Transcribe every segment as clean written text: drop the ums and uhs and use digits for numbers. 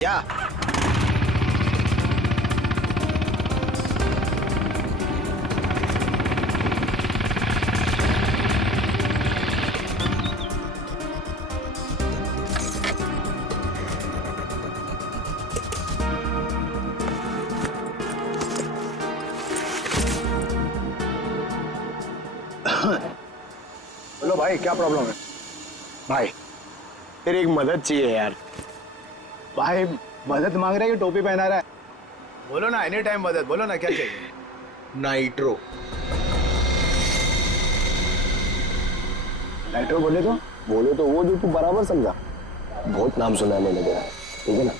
क्या बोलो भाई, क्या प्रॉब्लम है? भाई तेरी एक मदद चाहिए यार। भाई मदद मांग रहा है कि टोपी पहना रहा है? बोलो ना, एनी टाइम मदद, बोलो ना क्या चाहिए। नाइट्रो। नाइट्रो बोले तो वो जो तू बराबर समझा। बहुत नाम सुना है मैंने तेरा, ठीक है ना।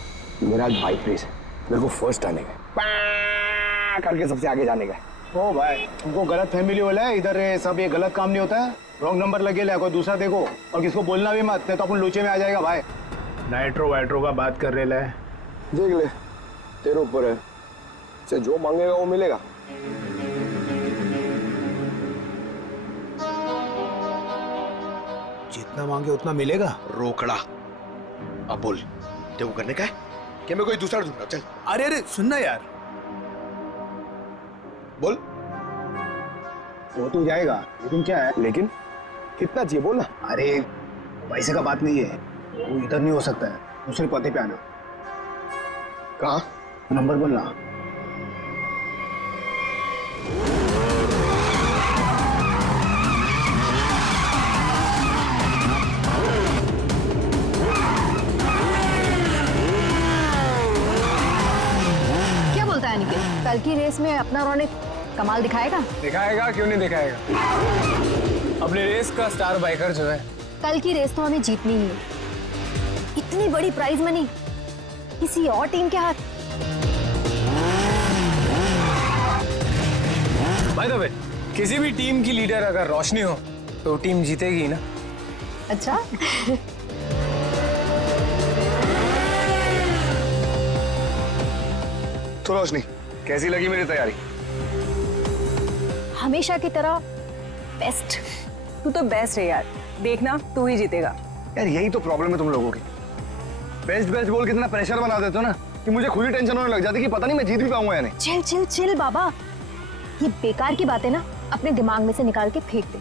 मेरा आज बाइक रेस है, मेरे को फर्स्ट आने का है, करके सबसे आगे जाने का है। ओ भाई, तुमको गलत फैमिली वाला है इधर। सब ये गलत काम नहीं होता है। रॉन्ग नंबर लगे ले, कोई दूसरा देखो और किसको बोलना भी मत, नहीं तो अपन लोचे में आ जाएगा भाई। नाइट्रो वाइट्रो का बात कर रहे है। देख ले, तेरे ऊपर है, से जो मांगेगा वो मिलेगा। जितना मांगे उतना मिलेगा। रोकड़ा। अब बोल, तेरे को करने का है कि मैं कोई दूसरा ढूंढ रहा हूं? चल अरे अरे सुनना यार, बोल। वो तो जाएगा, लेकिन क्या है? लेकिन कितना चाहिए बोल ना। अरे पैसे का बात नहीं है, वो इधर नहीं हो सकता है, दूसरे पते पे आना। कहाँ? नंबर बोलना। क्या बोलता है निखिल? कल की रेस में अपना रौनक कमाल दिखाएगा? दिखाएगा, क्यों नहीं दिखाएगा। अपने रेस का स्टार बाइकर जो है। कल की रेस तो हमें जीतनी ही है। इतनी बड़ी प्राइज मनी किसी और टीम के हाथ। बाय द वे, किसी भी टीम की लीडर अगर रोशनी हो तो टीम जीतेगी ना। अच्छा तो रोशनी, कैसी लगी मेरी तैयारी? हमेशा की तरह बेस्ट। तू तो बेस्ट है यार, देखना तू ही जीतेगा। यार यही तो प्रॉब्लम है तुम लोगों की। बेस्ट बेस्ट बोल के इतना प्रेशर बना देते हो ना कि मुझे खुद ही टेंशन होने लग जाती कि पता नहीं मैं जीत भी पाऊंगा या नहीं। चिल चिल चिल बाबा, ये बेकार की बातें ना अपने दिमाग में से निकाल के फेंक दे।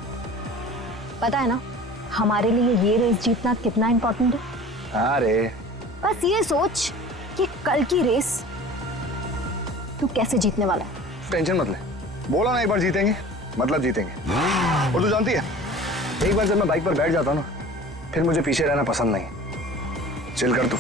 पता है ना हमारे लिए ये रेस जीतना कितना इम्पोर्टेंट है। अरे बस ये सोच कि कल की रेस तू कैसे जीतने वाला है। टेंशन मत ले, बोला ना एक बार जीतेंगे मतलब जीतेंगे। और तू जानती है, एक बार जब मैं बाइक पर बैठ जाता हूँ ना, फिर मुझे पीछे रहना पसंद नहीं। चिल कर तू।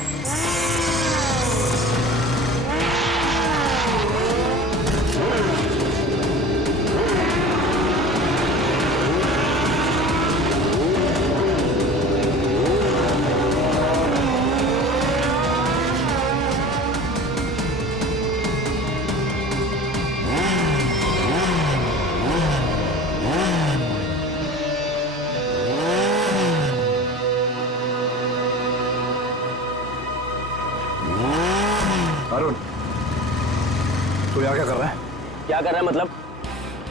अरुण, तू यहाँ क्या कर रहा है? क्या कर रहा है मतलब?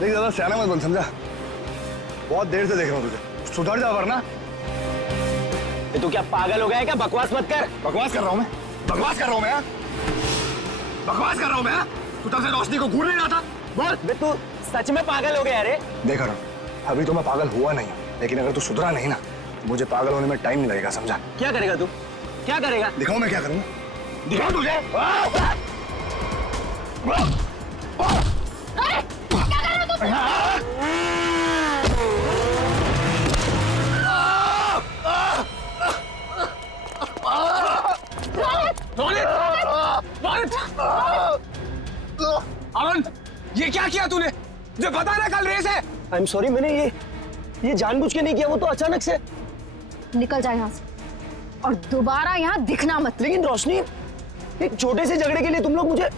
देख ज्यादा सियाना मत बन, समझा? बहुत देर से देख रहा हूँ तुझे, सुधर जा वरना। ये तू क्या पागल हो गया है क्या? बकवास मत कर। बकवास कर रहा हूँ मैं? बकवास कर रहा हूँ मैं? बकवास कर रहा हूँ मैं? तू तब से रोशनी को घूर नहीं रहा था? बोल। बे तू सच में पागल हो गया रे? देख अरुण, अभी तो मैं पागल हुआ नहीं, लेकिन अगर तू सुधरा नहीं ना, मुझे पागल होने में टाइम नहीं लगेगा, समझा? क्या करेगा तू? क्या करेगा? दिखाओ मैं क्या करूँगा, दिखाओ तुझे। अरुण, ये क्या किया तूने? जो पता है ना कल रेस है। आई एम सॉरी, मैंने ये जानबूझ के नहीं किया, वो तो अचानक से। निकल जा यहाँ से और दोबारा यहाँ दिखना मत। लेकिन रोशनी, एक छोटे से झगड़े के लिए तुम लोग मुझे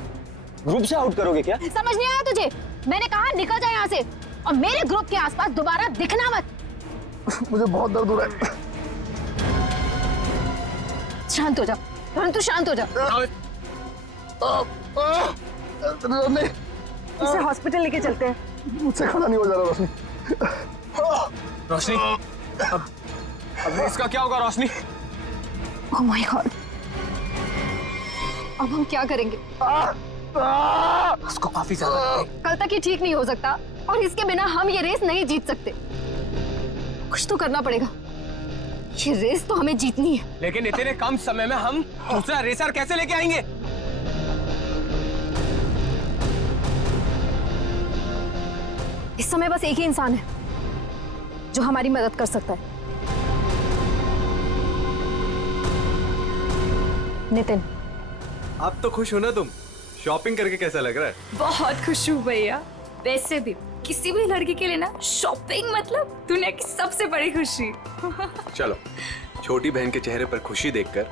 ग्रुप से आउट करोगे क्या? समझ नहीं आया तुझे? मैंने कहा निकल जा यहाँ से और मेरे ग्रुप के आसपास दोबारा दिखना मत। मुझे बहुत दर्द हो रहा है। शांत हो जा तुरंत, तू शांत हो जा। इसे हॉस्पिटल लेके चलते हैं। मुझसे खड़ा नहीं हो जा रहा रोशनी। रोशनी, अब रेस का क्या होगा रोशनी? Oh my God. अब हम क्या करेंगे? उसको काफी ज्यादा कल तक ये ठीक नहीं हो सकता और इसके बिना हम ये रेस नहीं जीत सकते। कुछ तो करना पड़ेगा। ये रेस तो हमें जीतनी है। लेकिन इतने कम समय में हम दूसरा रेसर कैसे लेके आएंगे? इस समय बस एक ही इंसान है जो हमारी मदद कर सकता है। नितिन। आप तो खुश हो ना तुम? शॉपिंग करके कैसा लग रहा है? बहुत खुश हूँ भैया। वैसे भी किसी भी लड़की के लिए ना शॉपिंग मतलब दुनिया की सबसे बड़ी खुशी। चलो, छोटी बहन के चेहरे पर खुशी देखकर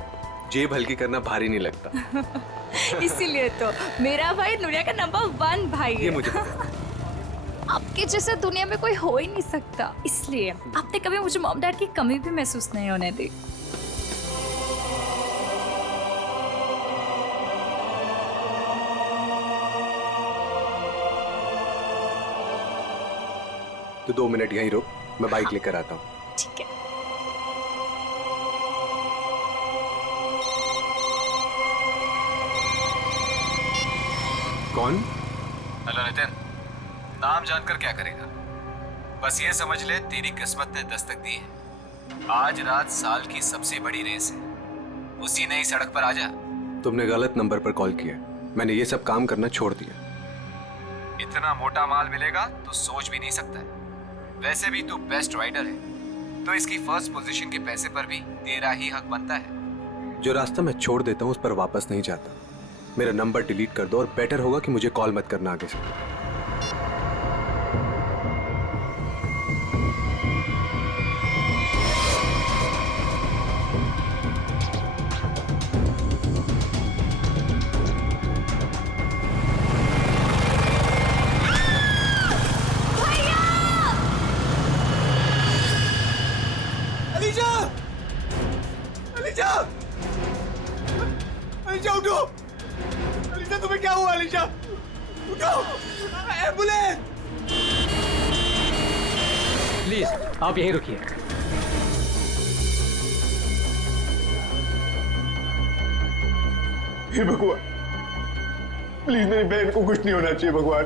जेब हल्की करना भारी नहीं लगता। इसीलिए तो मेरा भाई दुनिया का नंबर 1 भाई है। ये मुझे पता है। आपके जैसे दुनिया में कोई हो ही नहीं सकता, इसलिए आपने कभी मुझे मॉम डैड की कमी भी महसूस नहीं होने दी। तो 2 मिनट यहीं रुक, मैं बाइक लेकर आता हूँ। ठीक है। कौन? हेलो नितिन, नाम जानकर क्या करेगा? बस ये समझ ले तेरी किस्मत ने दस्तक दी है। आज रात साल की सबसे बड़ी रेस है, उसी नई सड़क पर आजा। तुमने गलत नंबर पर कॉल किया। मैंने ये सब काम करना छोड़ दिया। इतना मोटा माल मिलेगा तो सोच भी नहीं सकता है। वैसे भी तू बेस्ट राइडर है, तो इसकी फर्स्ट पोजीशन के पैसे पर भी तेरा ही हक बनता है। जो रास्ता मैं छोड़ देता हूँ उस पर वापस नहीं जाता। मेरा नंबर डिलीट कर दो और बेटर होगा कि मुझे कॉल मत करना आगे से। अलीशा उठो। अलीशा तुम्हें क्या हुआ? अलीशा उठो। एम्बुलेंस। प्लीज आप यहीं रुकिए। हे भगवान, प्लीज मेरी बहन को कुछ नहीं होना चाहिए भगवान।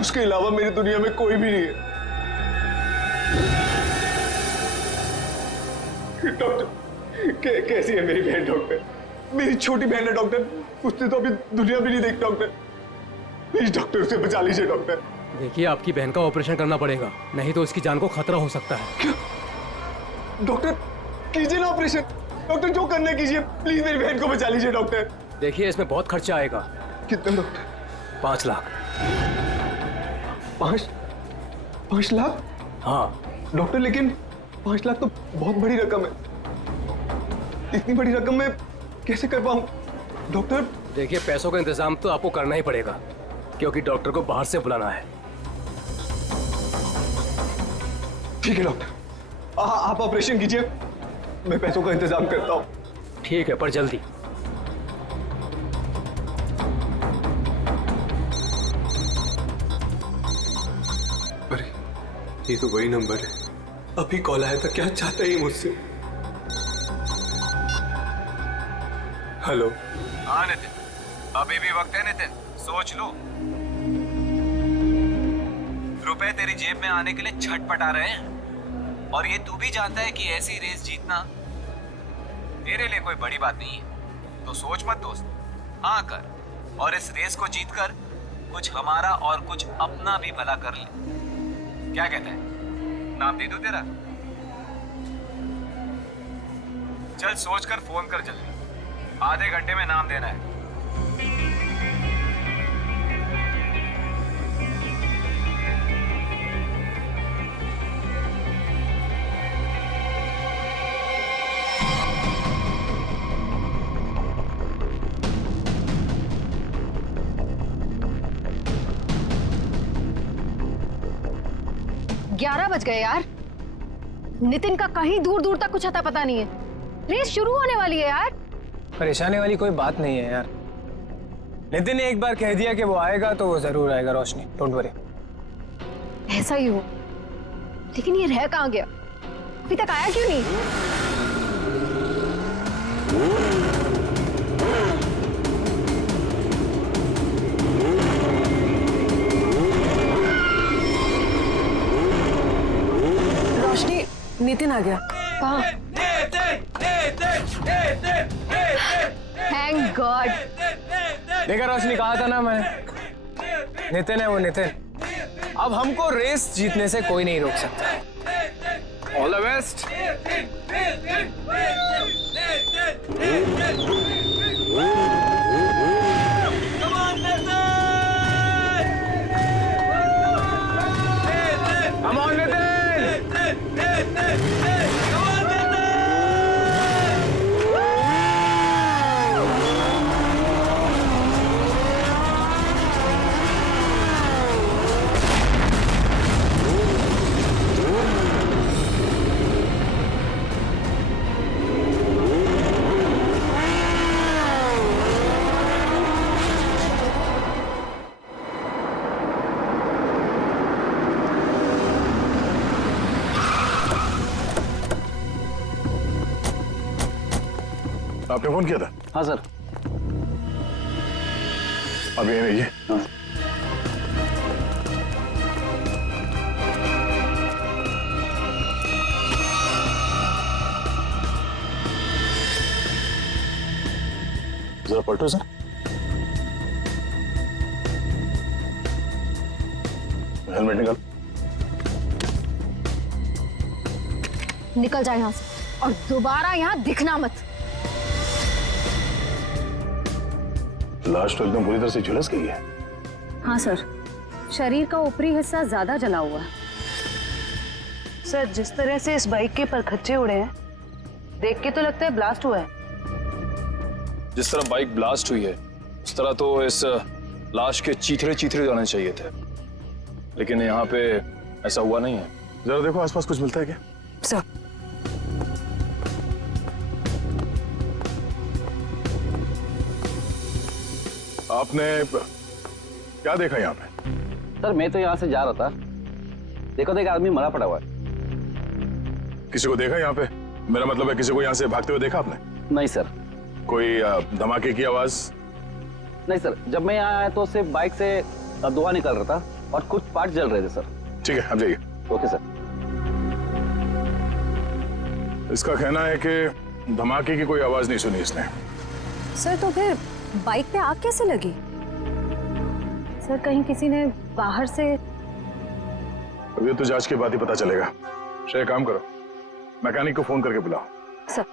उसके अलावा मेरी दुनिया में कोई भी नहीं है। डॉक्टर, कैसी है मेरी बहन? डॉक्टर, मेरी छोटी बहन है डॉक्टर। उसने तो अभी दुनिया भी नहीं देखी डॉक्टर। प्लीज डॉक्टर, उसे बचा लीजिए डॉक्टर। देखिए, आपकी बहन का ऑपरेशन करना पड़ेगा, नहीं तो इसकी जान को खतरा हो सकता है। क्या? डॉक्टर कीजिए ना ऑपरेशन। डॉक्टर जो करना है कीजिए, प्लीज मेरी बहन को बचा लीजिए डॉक्टर। देखिए, इसमें बहुत खर्चा आएगा। कितना डॉक्टर? 5 लाख। 5 लाख? हाँ डॉक्टर, लेकिन 5 लाख तो बहुत बड़ी रकम है। इतनी बड़ी रकम मैं कैसे कर पाऊं डॉक्टर? देखिए, पैसों का इंतजाम तो आपको करना ही पड़ेगा, क्योंकि डॉक्टर को बाहर से बुलाना है। ठीक है डॉक्टर, आप ऑपरेशन कीजिए, मैं पैसों का इंतजाम करता हूँ। ठीक है, पर जल्दी। अरे, ये तो वही नंबर है। अभी कॉल आया था। क्या चाहता है ये मुझसे? हेलो। हाँ नितिन, अभी भी वक्त है नितिन, सोच लो। रुपए तेरी जेब में आने के लिए छटपटा रहे हैं, और ये तू भी जानता है कि ऐसी रेस जीतना तेरे लिए कोई बड़ी बात नहीं है। तो सोच मत दोस्त, हाँ कर, और इस रेस को जीतकर कुछ हमारा और कुछ अपना भी भला कर ले। क्या कहता है? नाम दे दूं तेरा? चल सोचकर फोन कर जल्दी, आधे घंटे में नाम देना है। 11 बज गए यार। नितिन का कहीं दूर दूर तक कुछ अता पता नहीं है। रेस शुरू होने वाली है यार। परेशानी वाली कोई बात नहीं है यार। नितिन ने एक बार कह दिया कि वो आएगा तो वो जरूर आएगा रोशनी, डोंट वरी। ऐसा ही हो, लेकिन ये रह कहाँ गया? अभी तक आया क्यों नहीं? नितिन आ गया। Thank God. देखा रोशनी, कहा था ना मैंने, नितिन है वो, नितिन। अब हमको रेस जीतने से कोई नहीं रोक सकता। All the best. Come on, Nitin! आपने फोन किया था? हाँ सर। अब ये रहिए। जरा पलटो सर। हेलमेट निकाल। निकल जाए यहाँ से और दोबारा यहाँ दिखना मत। लाश तो एकदम बुरी तरह से झुलस गई है। हाँ सर, शरीर का ऊपरी हिस्सा ज्यादा जला हुआ है। सर, जिस तरह से इस बाइक के परखच्चे उड़े हैं, देख के तो लगता है ब्लास्ट हुआ है। जिस तरह बाइक ब्लास्ट हुई है उस तरह तो इस लाश के चीथड़े चीथड़े जाने चाहिए थे, लेकिन यहाँ पे ऐसा हुआ नहीं है। जरा देखो आसपास कुछ मिलता है क्या? सर, आपने क्या देखा यहाँ पे? सर मैं तो यहाँ से जा रहा था, देखो तो एक आदमी मरा पड़ा हुआ है। किसी को देखा यहाँ पे? मेरा मतलब है किसी को यहाँ से भागते हुए देखा आपने? नहीं सर। कोई धमाके की आवाज? नहीं सर, जब मैं यहाँ आया तो सिर्फ बाइक से धुआं निकल रहा था और कुछ पार्ट जल रहे थे सर। ठीक है, आप जाइए। Okay sir. इसका कहना है कि धमाके की कोई आवाज नहीं सुनी इसने। सर तो फिर बाइक पे आग कैसे लगी? सर कहीं किसी ने बाहर से। अब ये तो जांच के बाद ही पता चलेगा। श्रेय, काम करो, मैकेनिक को फोन करके बुलाओ। सर।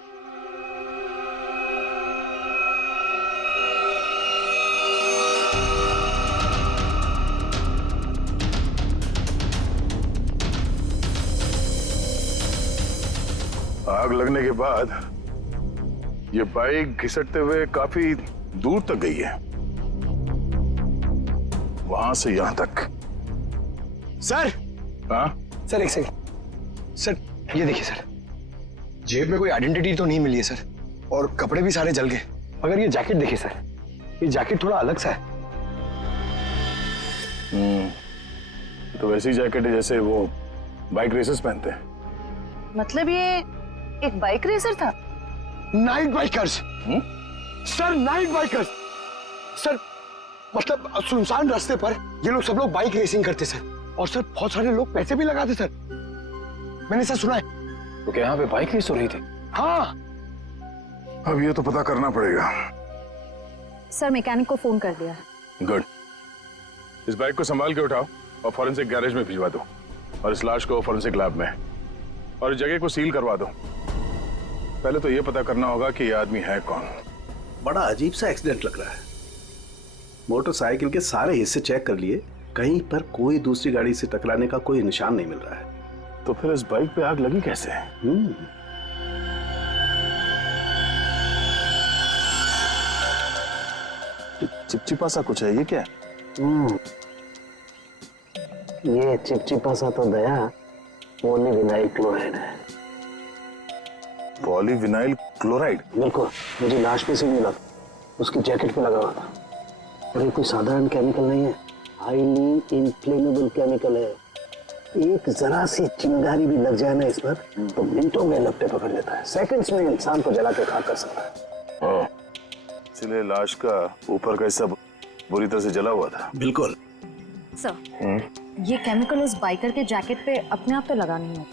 आग लगने के बाद ये बाइक घिसटते हुए काफी दूर तक गई है, वहां से यहां तक। सर। हाँ सर एक सेकंड। सर ये देखिए सर, जेब में कोई आइडेंटिटी तो नहीं मिली है सर, और कपड़े भी सारे जल गए। मगर ये जैकेट देखिए सर, ये जैकेट थोड़ा अलग सा है। तो वैसी जैकेट है जैसे वो बाइक रेसर्स पहनते हैं। मतलब ये एक बाइक रेसर था? Night bikers sir, night bikers sir. मतलब सुनसान रास्ते पर ये लोग सब लोग बाइक रेसिंग करते सर, और सर बहुत सारे लोग पैसे भी लगाते सर, मैंने ऐसा सुना है। तो क्या यहाँ पे बाइक रेस हो रही थी? हाँ। अब ये तो पता करना पड़ेगा। सर मैकेनिक को फोन कर दिया है। गुड। इस बाइक को संभाल के उठाओ और फॉरेंसिक गैरेज में भिजवा दो, और इस लाश को फॉरेंसिक लैब में, और इस जगह को सील करवा दो। पहले तो ये पता करना होगा कि ये आदमी है कौन। बड़ा अजीब सा एक्सीडेंट लग रहा है। मोटरसाइकिल के सारे हिस्से चेक कर लिए, कहीं पर कोई दूसरी गाड़ी से टकराने का कोई निशान नहीं मिल रहा है। तो फिर इस बाइक पे आग लगी कैसे? चिपचिपा सा कुछ है, ये क्या है? ये चिपचिपा सा तो दया पॉलीविनाइल क्लोराइड है। Polyvinyl chloride? बिल्कुल, मुझे लाश पे से मिला, उसकी जैकेट पे लगा हुआ था। और ये कोई साधारण केमिकल नहीं है, हाईली इनफ्लेमेबल केमिकल है। एक जरा सी चिंगारी भी लग जाए ना इस पर तो मिनटों में लपटे पकड़ लेता है, सेकंड्स में इंसान को जला के खाक कर सकता है। इसलिए लाश का ऊपर का हिस्सा बुरी तरह से जला हुआ था। बिल्कुल सर, ये केमिकल उस बाइकर के जैकेट पे अपने आप तो लगा नहीं है।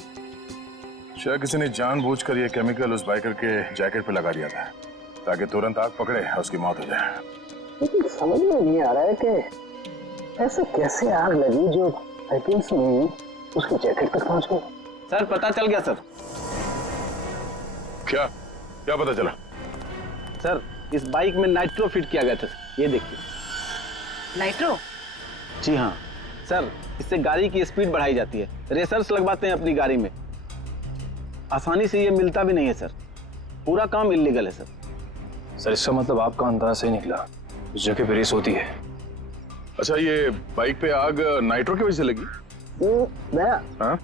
शायद किसी ने जानबूझकर ये केमिकल उस बाइकर के जैकेट पे लगा दिया था ताकि तुरंत आग पकड़े और उसकी मौत हो जाए। लेकिन समझ में नहीं आ रहा है कि ऐसे कैसे आग लगी जो सेकंड्स में उसके जैकेट तक पहुंच गई। सर पता चल गया सर। क्या क्या पता चला? सर इस बाइक में नाइट्रो फिट किया गया था, ये देखिए। नाइट्रो? जी हाँ सर, इससे गाड़ी की स्पीड बढ़ाई जाती है। रेसर्स लगवाते हैं अपनी गाड़ी में, आसानी से ये मिलता भी नहीं है सर। पूरा काम इल्लीगल है सर। सर इसका मतलब आपका अंदाजा सही निकला, उस जगह पे रेस होती है। अच्छा ये बाइक पे आग नाइट्रो की वजह से लगी? दया, हाँ?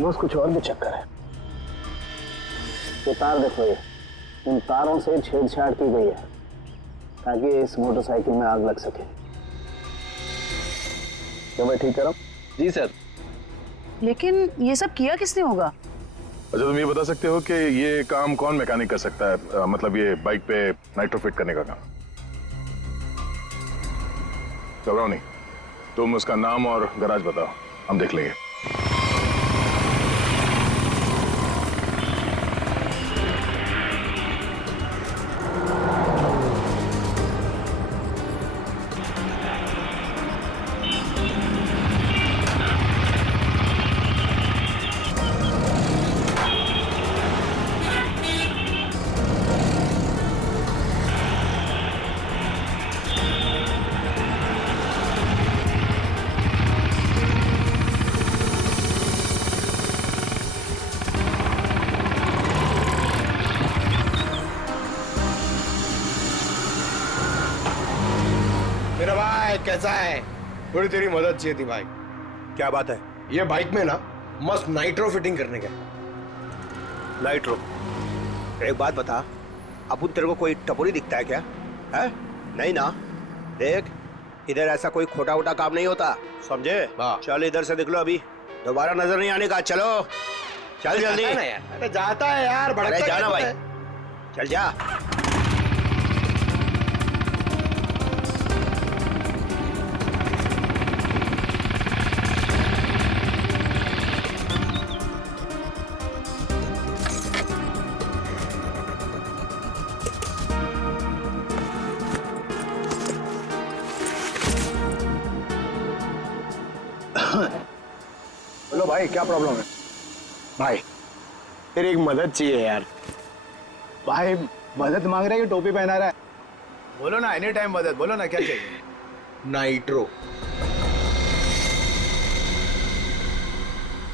बस कुछ और भी चक्कर है। ये तार देखो, ये इन तारों से छेड़छाड़ की गई है ताकि इस मोटरसाइकिल में आग लग सके। क्या मैं ठीक कह रहा हूँ? जी सर। लेकिन ये सब किया किसने होगा? अच्छा तुम ये बता सकते हो कि ये काम कौन मैकेनिक कर सकता है, मतलब ये बाइक पे नाइट्रो फिट करने का काम? घबराओ नहीं, तुम उसका नाम और गराज बताओ, हम देख लेंगे। मेरा भाई कैसा है? थोड़ी तेरी मदद चाहिए थी भाई। क्या बात है? ये बाइक में ना मस्त नाइट्रो फिटिंग करने का। नाइट्रो? एक बात बता, अपुन तेरे को कोई टपोरी दिखता है क्या? है? नहीं ना? देख, इधर ऐसा कोई खोटा वोटा काम नहीं होता, समझे? चल इधर से निकलो, अभी दोबारा नजर नहीं आने का। चलो चल जल्दी। अरे जाता है यार, अरे जाना भाई, चल जा। बोलो भाई क्या प्रॉब्लम है? भाई तेरी एक मदद चाहिए यार। भाई मदद मांग रहा है कि टोपी पहना रहा है? बोलो ना, एनी टाइम मदद, बोलो ना क्या चाहिए। नाइट्रो।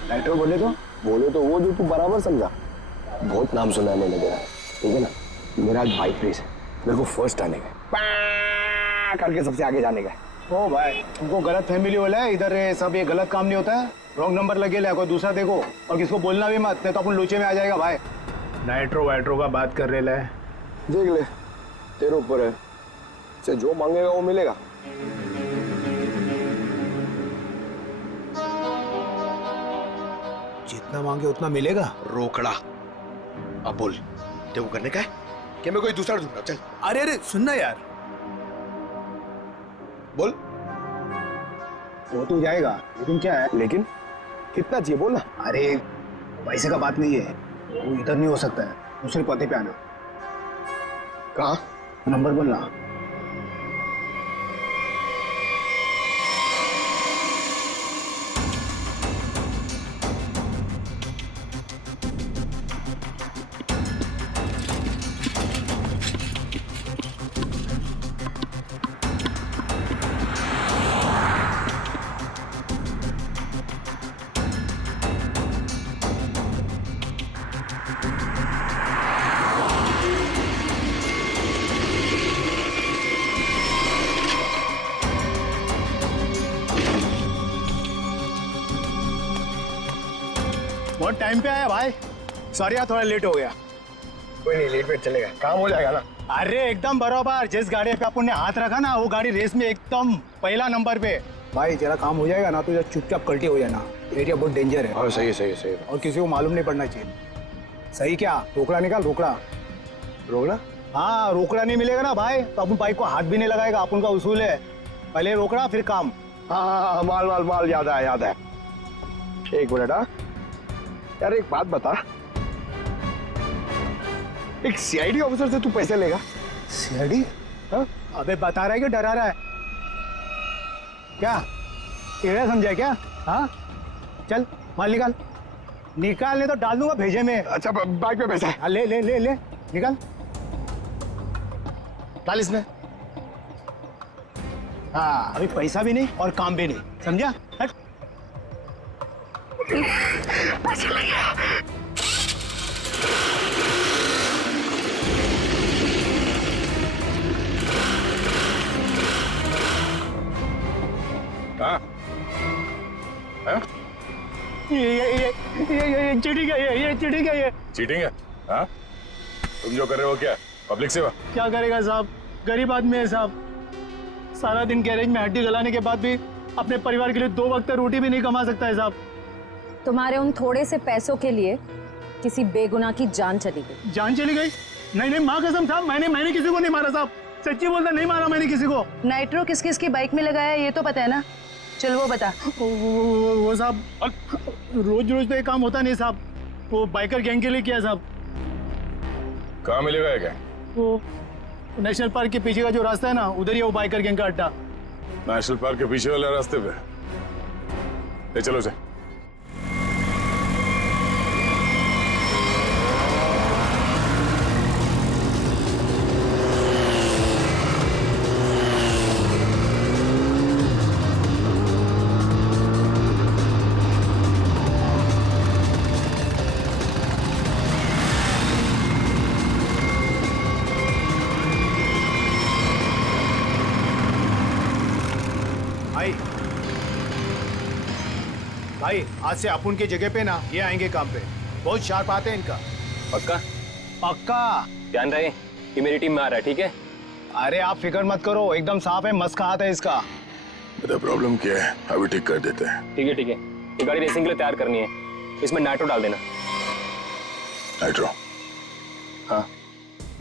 नाइट्रो बोले तो वो जो तू बराबर समझा। बहुत नाम सुना है मैंने तेरा, ठीक है ना? मेरा आज बाइक रेस है, मेरे को फर्स्ट आने का, करके सबसे आगे जाने का। ओ भाई तुमको गलत फैमिली वाला है, इधर सब ये गलत काम नहीं होता है। रॉन्ग नंबर लगे ले, कोई दूसरा देखो, और किसको बोलना भी मत, नहीं तो अपन लोचे में आ जाएगा भाई। नाइट्रो वाइट्रो का बात कर रहे है, देख ले तेरे ऊपर है, से जो मांगेगा वो मिलेगा। जितना मांगे उतना मिलेगा। रोकड़ा। अब बोल, तेरे को करने का है कि मैं कोई दूसरा ढूंढूंगा? चल। अरे अरे सुनना यार, बोल। वो तो जाएगा, लेकिन क्या है? लेकिन कितना चाहिए बोल ना। अरे पैसे का बात नहीं है, वो इधर नहीं हो सकता है, दूसरे पते पे आना। कहाँ? नंबर बोलना। बहुत टाइम पे आया भाई, सॉरी यार थोड़ा लेट हो गया। कोई नहीं, लेट वेट चलेगा, काम हो जाएगा ना। अरे एकदम बराबर, जिस गाड़ी पे अपन ने हाथ रखा ना वो गाड़ी रेस में एकदम पहला नंबर पे। भाई तेरा काम हो जाएगा ना, तो चुपचाप कल्टी हो जाना, एरिया बहुत डेंजर है। सही है, सही है, सही है। और किसी को मालूम नहीं पड़ना चाहिए। सही क्या? रोकड़ा निकाल, रोकड़ा। रोकड़ा? हाँ रोकड़ा नहीं मिलेगा ना भाई तो अपन बाइक को हाथ भी नहीं लगाएगा, अपन का उसूल है पहले रोकड़ा फिर काम। हाँ, माल माल माल याद है, याद है। एक मिनट। हाँ यार एक बात बता, एक सीआईडी ऑफिसर से तू पैसे लेगा? सीआईडी? हाँ? अबे बता रहा है कि डरा रहा है? क्या तेरा समझा क्या? हाँ चल माल निकाल, निकाल नहीं तो डाल दूंगा भेजे में। अच्छा बैग में पैसा है? ले ले ले ले निकाल, डाल इसमें। हाँ अभी पैसा भी नहीं और काम भी नहीं, समझा? हट। पैसा लग गया। हाँ? हाँ? ये चीटिंग है, ये चीटिंग है, ये चीटिंग है? हाँ? तुम जो कर रहे हो क्या पब्लिक सेवा? क्या करेगा साहब, गरीब आदमी है साहब, सारा दिन गैरेज में हड्डी गलाने के बाद भी अपने परिवार के लिए 2 वक्त रोटी भी नहीं कमा सकता है साहब। तुम्हारे उन थोड़े से पैसों के लिए किसी बेगुनाह की जान चली गई। जान चली गई? नहीं नहीं माँ कसम साहब, मैंने किसी को नहीं मारा साहब, सच्ची बोलता, नहीं मारा मैंने किसी को। नाइट्रो किस किस की बाइक में लगाया ये तो पता है ना? चल वो बता। वो साहब रोज रोज तो ये काम होता नहीं साहब, वो बाइकर गैंग के लिए किया साहब। कहाँ मिलेगा क्या? वो नेशनल पार्क के पीछे का जो रास्ता है ना, उधर ही वो बाइकर गैंग का अड्डा। नेशनल पार्क के पीछे वाले रास्ते पे? ले चलो से। भाई आज से अपुन की जगह पे ना ये आएंगे काम पे, बहुत शार्प आते हैं इनका। पक्का? पक्का। ध्यान रहे ये मेरी टीम में आ रहा है, ठीक है? अरे आप फिक्र मत करो, एकदम साफ है, मस्त का हाथ है इसका। बेटा प्रॉब्लम क्या है, अभी ठीक कर देते हैं। ठीक है ठीक है, ये गाड़ी रेसिंग के लिए तैयार करनी है, इसमें नाइट्रो डाल देना। नाइट्रो? हाँ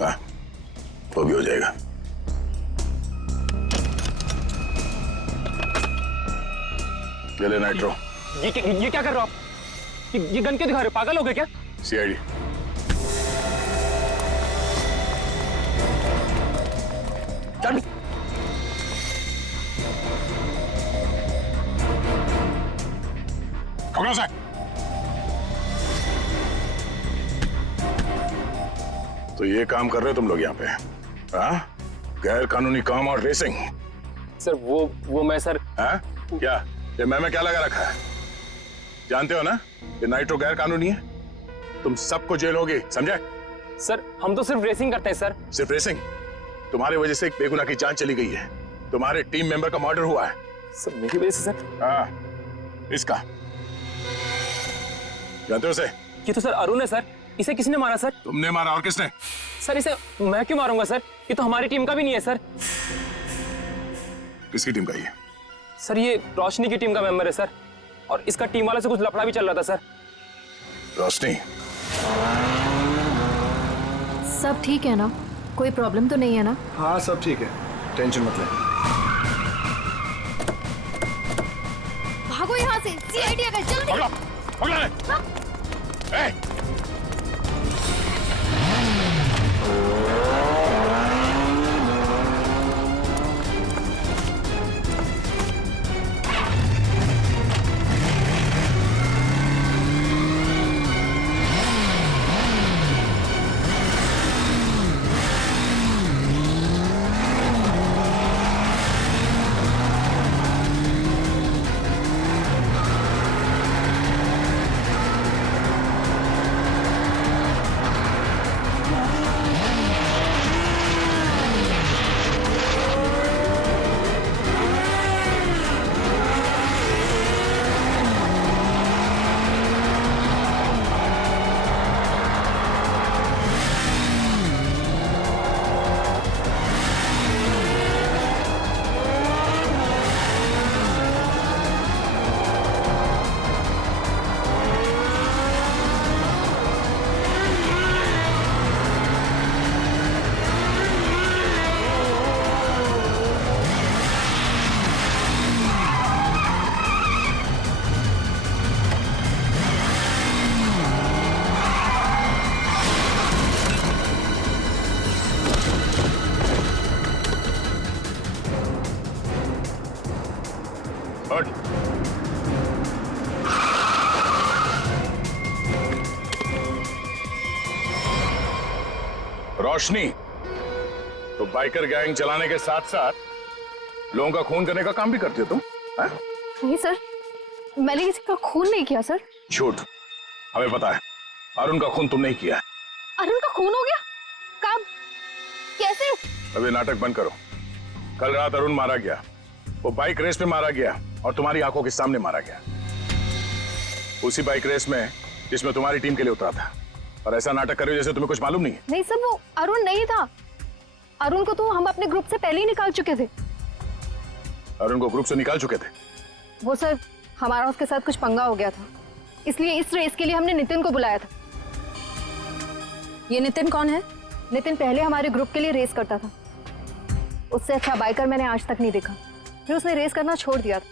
हाँ वो भी हो जाएगा। ले ले नाइट्रो। ये क्या कर रहे हो आप? ये गन क्यों दिखा रहे हो, पागल हो गए क्या? सीआईडी। चल पकड़ो से। तो ये काम कर रहे हो तुम लोग यहाँ पे? हाँ? गैर कानूनी काम और रेसिंग? सर वो मैं सर। हाँ? क्या ये मैं क्या लगा रखा है? जानते हो ना ये नाइट्रो गैर कानूनी है, तुम सबको जेल होगी, समझे? सर हम तो सिर्फ रेसिंग करते हैं सर। सिर्फ रेसिंग? तुम्हारी वजह से एक बेगुनाह की जान चली गई है, तुम्हारे टीम मेंबर का मर्डर हुआ है। सर मेरी वजह से सर? हाँ इसका जानते हो उसे? ये तो सर अरुण है सर, इसे किसने मारा सर? तुमने मारा, और किसने? सर इसे मैं क्यों मारूंगा सर, ये तो हमारी टीम का भी नहीं है सर। किसकी टीम का ये? सर ये रोशनी की टीम का मेंबर है सर, और इसका टीम वाले से कुछ लफड़ा भी चल रहा था सर। रोशनी? सब ठीक है ना, कोई प्रॉब्लम तो नहीं है ना? हाँ सब ठीक है, टेंशन मत ले। भागो यहाँ से, सीआईडी आ गए, जल्दी। पकड़ो, पकड़ो। ए! रोशनी, तो बाइकर गैंग चलाने के साथ साथ लोगों का खून करने का काम भी करती हो तुम? नहीं सर, मैंने किसी का खून नहीं किया सर। झूठ, हमें पता है अरुण का खून तुमने ही किया है। अरुण का खून हो गया? कब? कैसे? अभी नाटक बंद करो। कल रात अरुण मारा गया, वो बाइक रेस में मारा गया और तुम्हारी आंखों के सामने मारा गया, उसी बाइक रेस में जिसमें तुम्हारी टीम के लिए उतरा था। और ऐसा नाटक कर रहे हो जैसे तुम्हें कुछ मालूम नहीं है। नहीं सर, वो अरुण नहीं था। अरुण को तो हम अपने ग्रुप से पहले ही निकाल चुके थे। अरुण को ग्रुप से निकाल चुके थे? वो सर, हमारा उसके साथ कुछ पंगा हो गया था, इसलिए इस रेस के लिए हमने नितिन को बुलाया था। ये नितिन कौन है? नितिन पहले हमारे ग्रुप के लिए रेस करता था। उससे अच्छा बाइकर मैंने आज तक नहीं देखा। फिर उसने रेस करना छोड़ दिया था,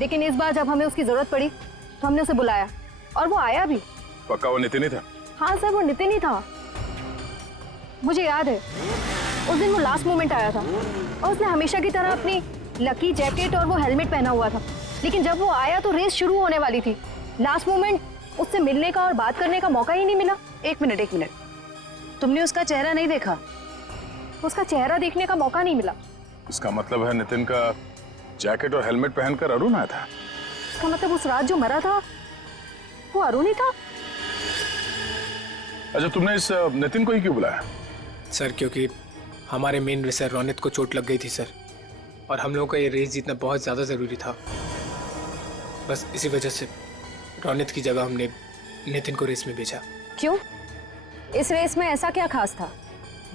लेकिन इस बार जब हमें उसकी जरूरत पड़ी तो हमने उसे बुलाया और वो आया भी। पक्का वो नितिन ही था? हाँ सर, वो नितिन ही था। मुझे याद है उस दिन वो लास्ट मोमेंट आया था और उसने हमेशा की तरह अपनी लकी जैकेट और वो हेलमेट पहना हुआ था, लेकिन जब वो आया तो रेस शुरू होने वाली थी। लास्ट मोमेंट उससे मिलने का और बात करने का मौका ही नहीं मिला। एक मिनट, तुमने उसका चेहरा नहीं देखा? उसका चेहरा देखने का मौका नहीं मिला। इसका मतलब है नितिन का जैकेट और हेलमेट पहनकर अरुण आया था? इसका मतलब उस रात जो मरा था वो अरुण ही था। अच्छा, तुमने इस नितिन को ही क्यों बुलाया? सर, क्योंकि हमारे मेन रेसर रोनित को चोट लग गई थी सर, और हम लोगों का ये रेस जीतना बहुत ज़्यादा ज़रूरी था। बस इसी वजह से रोनित की जगह हमने नितिन को रेस में भेजा। क्यों? इस रेस में ऐसा क्या खास था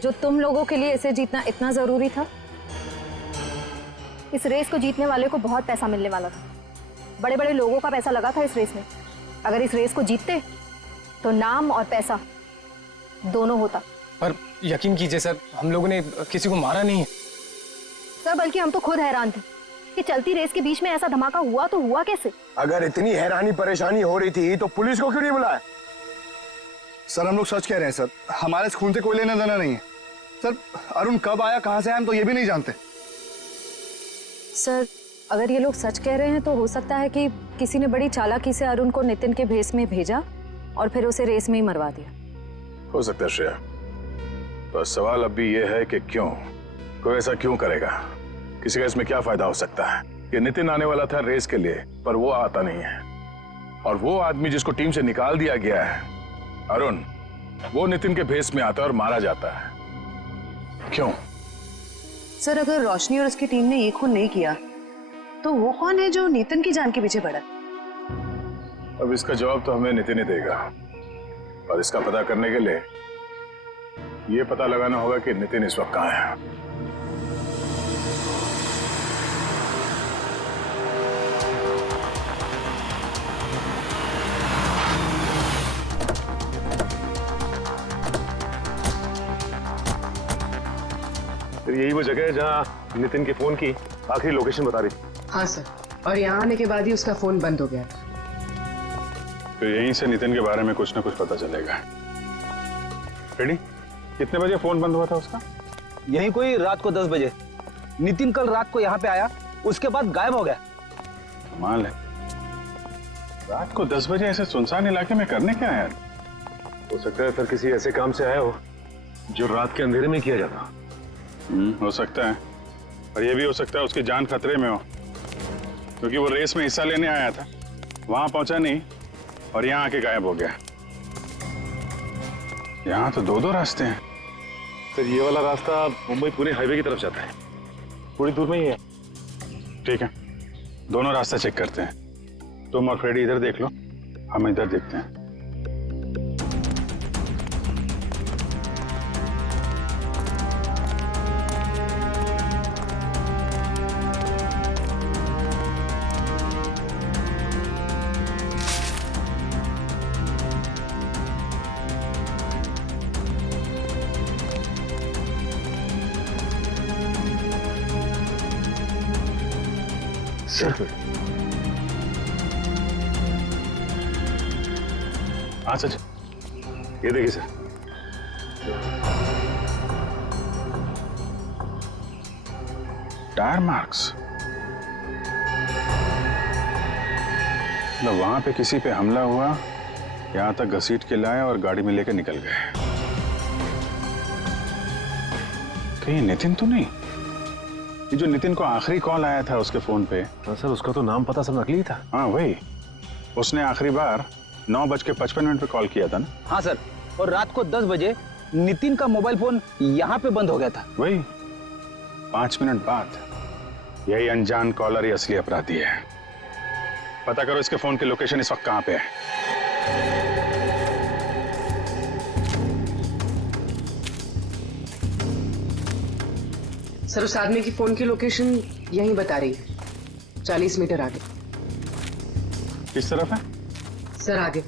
जो तुम लोगों के लिए इसे जीतना इतना जरूरी था? इस रेस को जीतने वाले को बहुत पैसा मिलने वाला था। बड़े बड़े लोगों का पैसा लगा था इस रेस में। अगर इस रेस को जीतते तो नाम और पैसा दोनों होता। पर यकीन कीजिए सर, हम लोगों ने किसी को मारा नहीं है सर, बल्कि हम तो खुद हैरान थे कि चलती रेस के बीच में ऐसा धमाका हुआ तो हुआ कैसे। अगर इतनी हैरानी परेशानी हो रही थी तो पुलिस को क्यों नहीं बुलाया? सर, हम लोग सच कह रहे हैं सर, हमारे इस खून से कोई लेना देना नहीं है सर। अरुण कब आया, कहां से आया, हम तो ये भी नहीं जानते। सर, अगर ये लोग सच कह रहे हैं तो हो सकता है कि किसी ने बड़ी चालाकी से अरुण को नितिन के भेस में भेजा और फिर उसे रेस में ही मरवा दिया। हो सकता है श्रेया, तो सवाल अब भी ये है कि क्यों, कोई ऐसा क्यों करेगा? किसी का इसमें क्या फायदा हो सकता है कि नितिन आने वाला था रेस के लिए पर वो आता नहीं है, और वो आदमी जिसको टीम से निकाल दिया गया है अरुण, वो नितिन के भेस में आता है और मारा जाता है। क्यों? सर, अगर रोशनी और उसकी टीम ने ये खून नहीं किया तो वो कौन है जो नितिन की जान के पीछे पड़ा? अब इसका जवाब तो हमें नितिन ही देगा, और इसका पता करने के लिए ये पता लगाना होगा कि नितिन इस वक्त कहाँ है। यही वो जगह है जहाँ नितिन के फोन की आखिरी लोकेशन बता रही थी। हाँ सर, और यहाँ आने के बाद ही उसका फोन बंद हो गया था। तो यहीं से नितिन के बारे में कुछ ना कुछ पता चलेगा। रेडी? कितने बजे फोन बंद हुआ था उसका? यही कोई रात को 10 बजे। नितिन कल रात को यहाँ पे आया, उसके बाद गायब हो गया। कमाल है, रात को 10 बजे ऐसे सुनसान इलाके में करने क्या आया? हो सकता है सर किसी ऐसे काम से आया हो जो रात के अंधेरे में किया जाता। हो सकता है, और ये भी हो सकता है उसकी जान खतरे में हो, क्योंकि वो रेस में हिस्सा लेने आया था, वहां पहुंचा नहीं और यहाँ आके गायब हो गया। यहाँ तो 2-2 रास्ते हैं। सर, ये वाला रास्ता मुंबई पुणे हाईवे की तरफ जाता है, थोड़ी दूर में ही है। ठीक है, दोनों रास्ता चेक करते हैं। तुम और फ्रेडी इधर देख लो, हम इधर देखते हैं। सर, हाँ सच, ये देखिए सर। Tyre marks. मतलब वहां पे किसी पे हमला हुआ, यहां तक घसीट के लाए और गाड़ी में लेकर निकल गए। कहीं नितिन तो नहीं? ये जो नितिन को आखिरी कॉल आया था उसके फोन पे। सर उसका तो नाम पता सब नकली था। हाँ वही, उसने आखिरी बार 9:55 पे कॉल किया था ना? हाँ सर, और रात को 10 बजे नितिन का मोबाइल फोन यहाँ पे बंद हो गया था। वही 5 मिनट बाद। यही अनजान कॉलर ही असली अपराधी है। पता करो इसके फोन की लोकेशन इस वक्त कहाँ पे है। सर उस आदमी की फोन की लोकेशन यहीं बता रही है, 40 मीटर आगे। किस तरफ है? सर आगे।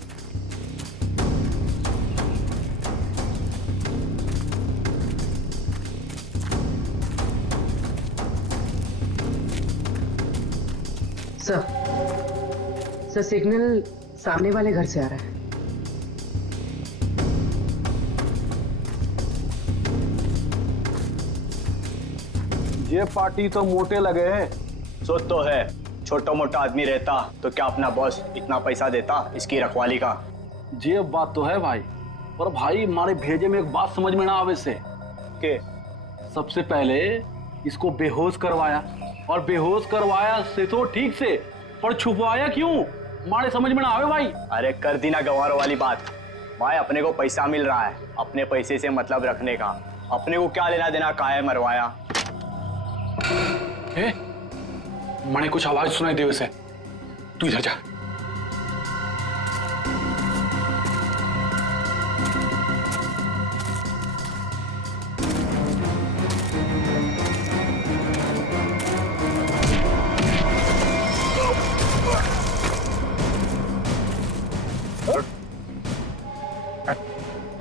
सर सिग्नल सामने वाले घर से आ रहा है। ये पार्टी तो मोटे लगे हैं। सो तो है, छोटा मोटा आदमी रहता तो क्या अपना बॉस इतना पैसा देता इसकी रखवाली का? ये बात तो है भाई, पर भाई हमारे भेजे में एक बात समझ में ना आवे से के सबसे पहले इसको बेहोश करवाया, और बेहोश करवाया से तो ठीक से, पर छुपवाया क्यों हमारे समझ में ना आवे भाई। अरे कर दी ना गंवारों वाली बात भाई, अपने को पैसा मिल रहा है, अपने पैसे से मतलब रखने का, अपने को क्या लेना देना काहे मरवाया। मैंने कुछ आवाज सुनाई दे उसे, तू इधर जा।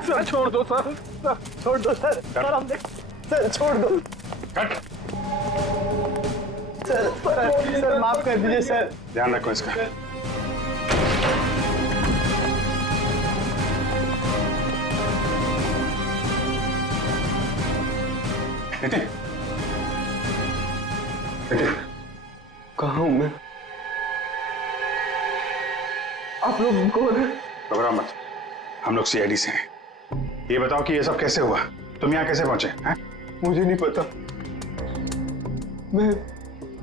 सर छोड़ दो सर, छोड़ दो सर, हम देख सर, छोड़ दो सर, माफ कर दीजिए सर। ध्यान रखो इसका। नितिन, कहाँ हूं मैं? आप लोग कौन है? घबराओ मत, हम लोग सीआईडी से हैं। ये बताओ कि ये सब कैसे हुआ, तुम यहाँ कैसे पहुंचे हैं? मुझे नहीं पता।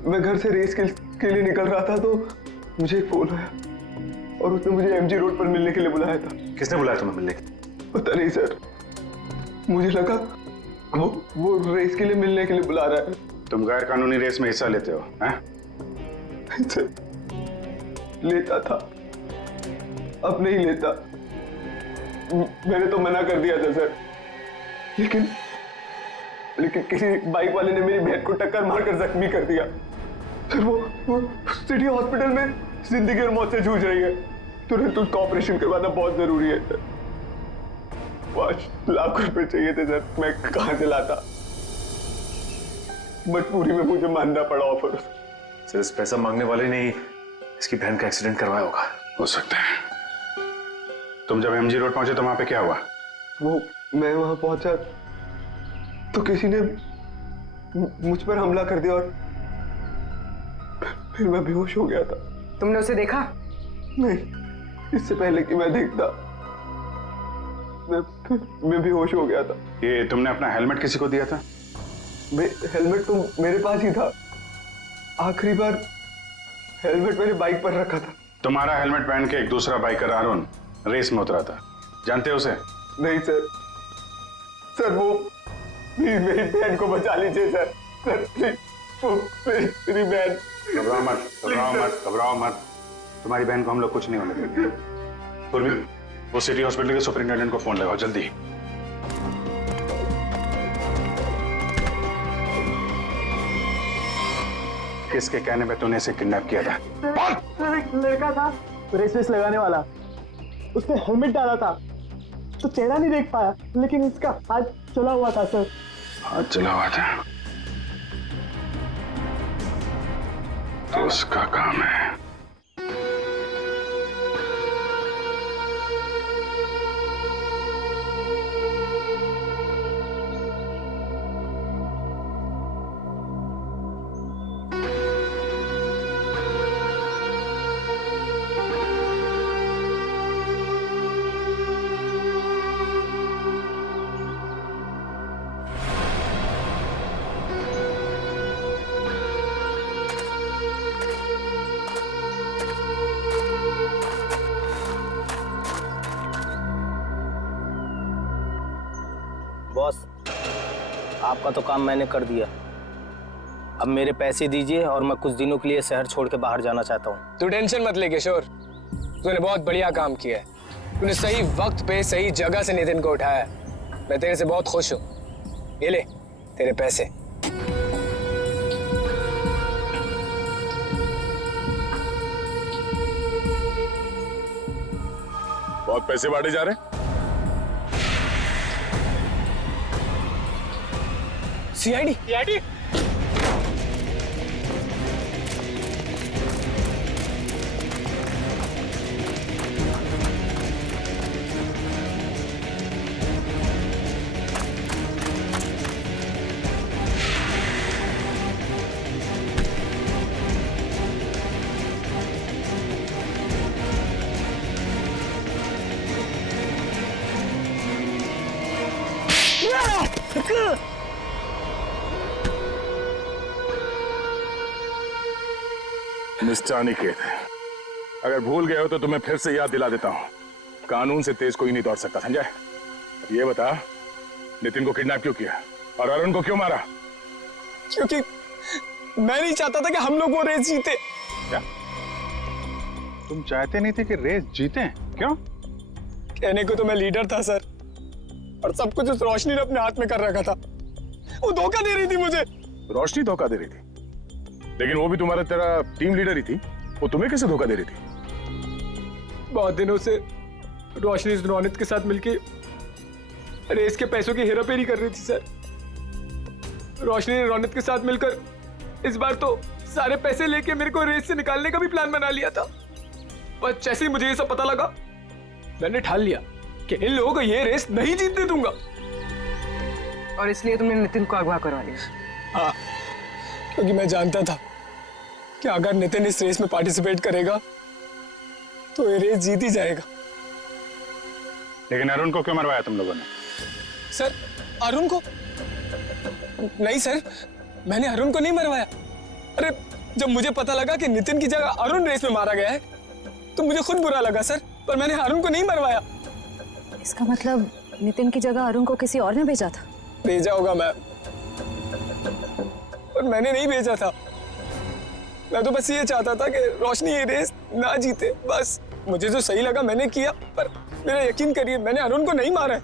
मैं घर से रेस के लिए निकल रहा था तो मुझे एक फोन आया और उसने मुझे एमजी रोड पर मिलने के लिए बुलाया था। किसने बुलाया तुम्हें मिलने के? पता नहीं सर, मुझे लगा वो रेस के लिए मिलने के लिए बुला रहा है। तुम गैर कानूनी रेस में हिस्सा लेते हो हैं? सर, लेता था, अब नहीं लेता। मैंने तो मना कर दिया था सर, लेकिन किसी बाइक वाले ने मेरी बहन को टक्कर मारकर जख्मी कर दिया। सर वो सिटी हॉस्पिटल में जिंदगी और मौत से जूझ रही है, तुरंत उसका ऑपरेशन करवाना बहुत जरूरी है सर। 5 लाख रुपए चाहिए थे सर, मैं कहां से लाता? मजबूरी में मुझे मानना पड़ा ऑफर। सर इस पैसा मांगने वाले ने इसकी बहन का एक्सीडेंट करवाया होगा। हो सकता है। तुम जब एमजी रोड पहुंचे तो वहां पे क्या हुआ? मैं वहां पहुंचा तो किसी ने मुझ पर हमला कर दिया और फिर मैं बेहोश हो गया था। तुमने उसे देखा? नहीं, इससे पहले कि मैं देखता मैं बेहोश हो गया था। ये तुमने अपना हेलमेट किसी को दिया था? हेलमेट तो मेरे पास ही था, आखिरी बार हेलमेट मेरे बाइक पर रखा था। तुम्हारा हेलमेट पहन के एक दूसरा बाइकर अरुण रेस में उतरा था, जानते हो उसे? नहीं सर, वो मेरी बहन को बचा लीजिए सर, मेरी बहन। घबराओ मत, तुम्हारी बहन को हम लोग कुछ नहीं होने देंगे। पूर्वी, वो सिटी हॉस्पिटल के सुपरिंटेंडेंट को फोन लगाओ जल्दी। किसके कहने पे तूने इसे किडनैप किया था? एक लड़का था रेस लगाने वाला, उसने हेलमेट डाला था तो चेहरा नहीं देख पाया, लेकिन इसका हाथ चला हुआ था सर। हाथ चला हुआ था तो उसका काम है। आपका तो काम मैंने कर दिया। अब मेरे पैसे दीजिए और मैं कुछ दिनों के लिए शहर छोड़ के बाहर जाना चाहता हूँ। तू टेंशन मत ले किशोर, तूने बहुत बढ़िया काम किया है। तूने सही वक्त पे सही जगह से नितिन को उठाया। मैं तेरे से बहुत खुश हूँ। ये ले तेरे पैसे। बहुत पैसे बांटे जा रहे हैं। सीआईडी मिस्टर अनिकेत, अगर भूल गए हो तो तुम्हें फिर से याद दिला देता हूँ, कानून से तेज कोई नहीं दौड़ सकता, समझा? अब ये बता, नितिन को किडनैप क्यों किया और अरुण को क्यों मारा? क्योंकि मैं नहीं चाहता था कि हम लोग वो रेस जीते। क्या तुम चाहते नहीं थे कि रेस जीते? क्यों? कहने को तो मैं लीडर था सर, और सब कुछ उस रोशनी ने अपने हाथ में कर रखा था। वो धोखा दे रही थी मुझे। रोशनी धोखा दे रही थी? लेकिन वो भी तुम्हारा तेरा टीम लीडर ही थी, वो तुम्हें कैसे धोखा दे रही थी? बहुत दिनों से रोशनी रोनित के साथ मिलके रेस के पैसों की हेराफेरी कर रही थी सर। रोशनी ने रोनित के साथ मिलकर इस बार तो सारे पैसे लेके मेरे को रेस से निकालने का भी प्लान बना लिया था। पर जैसे ही मुझे ये सब पता लगा, मैंने ठान लिया कि इन लोगों को ये रेस नहीं जीतने दूंगा। और इसलिए तुमने नितिन को अगवा करवा लिया? हाँ, क्योंकि मैं जानता था कि अगर नितिन इस रेस में पार्टिसिपेट करेगा तो ये रेस जीत ही जाएगा। लेकिन अरुण को क्यों मरवाया तुम लोगों ने? सर, अरुण को? नहीं सर, मैंने अरुण को नहीं मरवाया। अरे, जब मुझे पता लगा कि नितिन की जगह अरुण रेस में मारा गया है तो मुझे खुद बुरा लगा सर, पर मैंने अरुण को नहीं मरवाया। इसका मतलब नितिन की जगह अरुण को किसी और ने भेजा था? भेजा होगा मैम, पर मैंने नहीं भेजा था। मैं तो बस ये चाहता था कि रोशनी ये रेस ना जीते, बस। मुझे जो सही लगा मैंने किया, पर मेरा यकीन करिए मैंने अरुण को नहीं मारा है।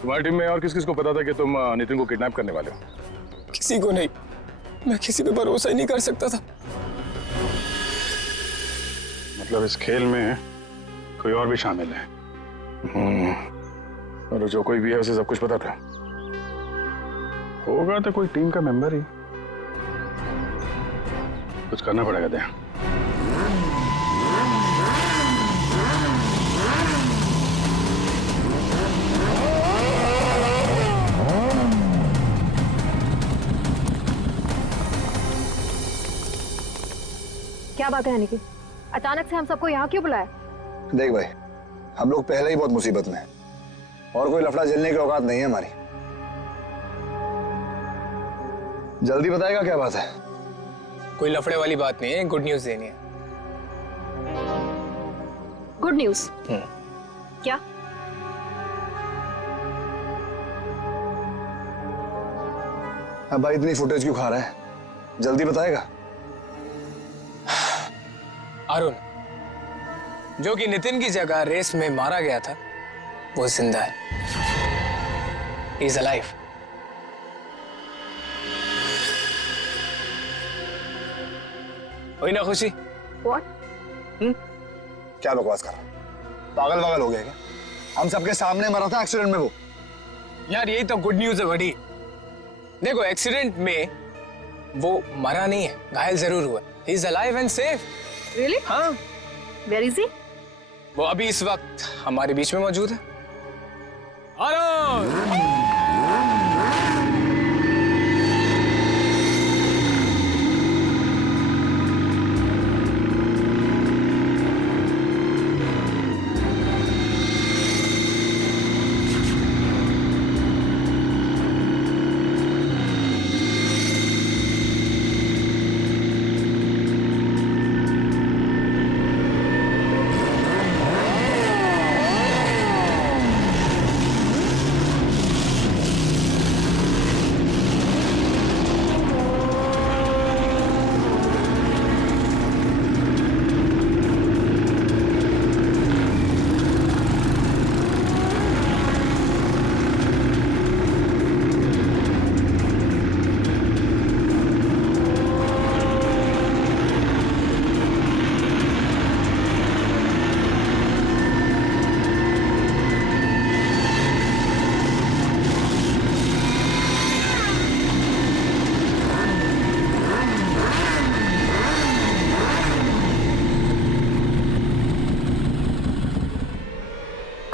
तुम्हारी टीम में और किस किस को पता था कि तुम नितिन को किडनैप करने वाले हो? किसी को नहीं। मैं किसी पे भरोसा ही नहीं कर सकता था। मतलब इस खेल में कोई और भी शामिल है? और जो कोई भी है उसे सब कुछ पता था? होगा तो कोई टीम का मेंबर ही। कुछ करना पड़ेगा दया। क्या बात है अनिकेत, अचानक से हम सबको यहाँ क्यों बुलाया? देख भाई, हम लोग पहले ही बहुत मुसीबत में हैं और कोई लफड़ा झेलने की औकात नहीं है हमारी। जल्दी बताएगा क्या बात है? कोई लफड़े वाली बात नहीं है, गुड न्यूज़ देनी है। Good news? क्या? अब भाई इतनी फुटेज क्यों खा रहा है? जल्दी बताएगा। अरुण, जो कि नितिन की जगह रेस में मारा गया था, वो जिंदा है। He is alive. हुई ना खुशी? What? क्या बकवास कर रहा है? पागल वागल हो गया क्या? हम सबके सामने मरा था एक्सीडेंट में वो। यार यही तो गुड न्यूज़ है बड़ी। देखो, एक्सीडेंट में वो मरा नहीं है, घायल जरूर हुआ। He is alive and safe. Really? हाँ। Where is he? वो अभी इस वक्त हमारे बीच में मौजूद है। अरुण!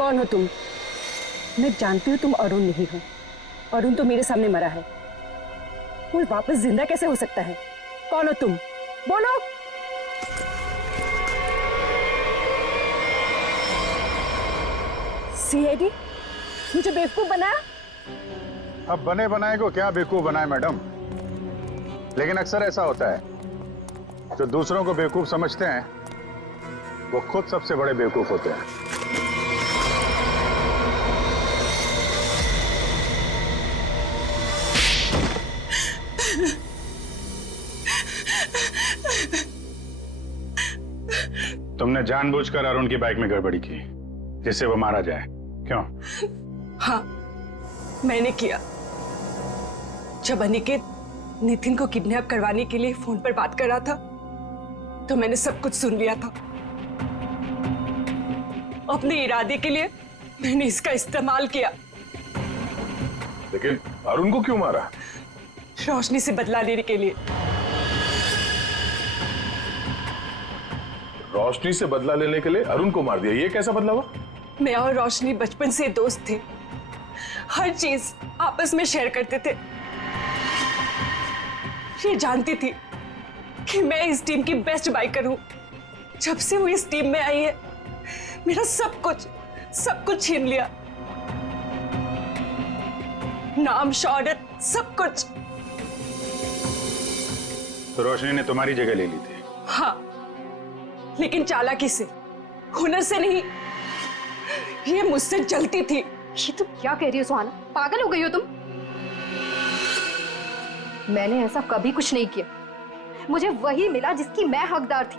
कौन हो तुम? मैं जानती हूँ तुम अरुण नहीं हो। अरुण तो मेरे सामने मरा है, वो वापस जिंदा कैसे हो सकता है? कौन हो तुम? बोलो। सीआईडी मुझे बेवकूफ बनाया? अब बने बनाए को क्या बेवकूफ बनाए मैडम, लेकिन अक्सर ऐसा होता है, जो दूसरों को बेवकूफ समझते हैं वो खुद सबसे बड़े बेवकूफ होते हैं। तुमने जानबूझकर अरुण की बाइक में गड़बड़ी की जिससे वो मारा जाए, क्यों? हाँ, मैंने किया। जब अनिकेत नितिन को किडनैप करवाने के लिए फोन पर बात कर रहा था तो मैंने सब कुछ सुन लिया था। अपने इरादे के लिए मैंने इसका इस्तेमाल किया। लेकिन अरुण को क्यों मारा? रोशनी से बदला लेने के लिए। रोशनी से बदला लेने के लिए अरुण को मार दिया, ये कैसा बदला हुआ? मैं और रोशनी बचपन से दोस्त थे, हर चीज आपस में शेयर करते थे। ये जानती थी कि मैं इस टीम की बेस्ट बाइकर हूं। जब से वो इस टीम में आई है मेरा सब कुछ छीन लिया, नाम, शौहरत, सब कुछ। तो रोशनी ने तुम्हारी जगह ले ली थी? हाँ, लेकिन चालाकी से, हुनर से नहीं। ये मुझसे जलती थी। ये तुम क्या कह रही हो सुहाना? पागल हो गई हो तुम? मैंने ऐसा कभी कुछ नहीं किया। मुझे वही मिला जिसकी मैं हकदार थी।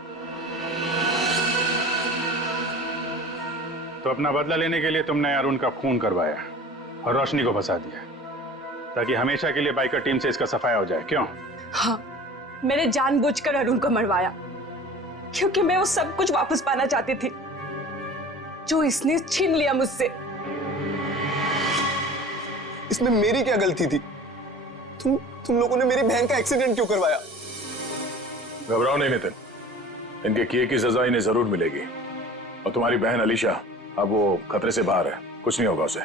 तो अपना बदला लेने के लिए तुमने अरुण का खून करवाया और रोशनी को फंसा दिया ताकि हमेशा के लिए बाइकर टीम से इसका सफाया हो जाए, क्यों? हाँ, मैंने जानबूझकर अरुण को मरवाया क्योंकि मैं वो सब कुछ वापस पाना चाहती थी जो इसने छीन लिया मुझसे। इसमें मेरी क्या गलती थी? तुम लोगों ने मेरी बहन का एक्सीडेंट क्यों करवाया? घबराओ नहीं नितिन, इनके किए की सजा इन्हें जरूर मिलेगी। और तुम्हारी बहन अलीशा अब वो खतरे से बाहर है, कुछ नहीं होगा उसे।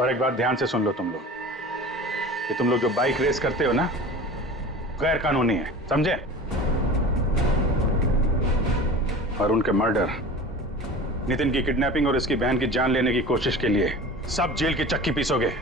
और एक बात ध्यान से सुन लो तुम लोग, कि तुम लोग जो बाइक रेस करते हो ना, गैर कानूनी है, समझे? और उनके मर्डर, नितिन की किडनैपिंग और इसकी बहन की जान लेने की कोशिश के लिए सब जेल की चक्की पीसोगे।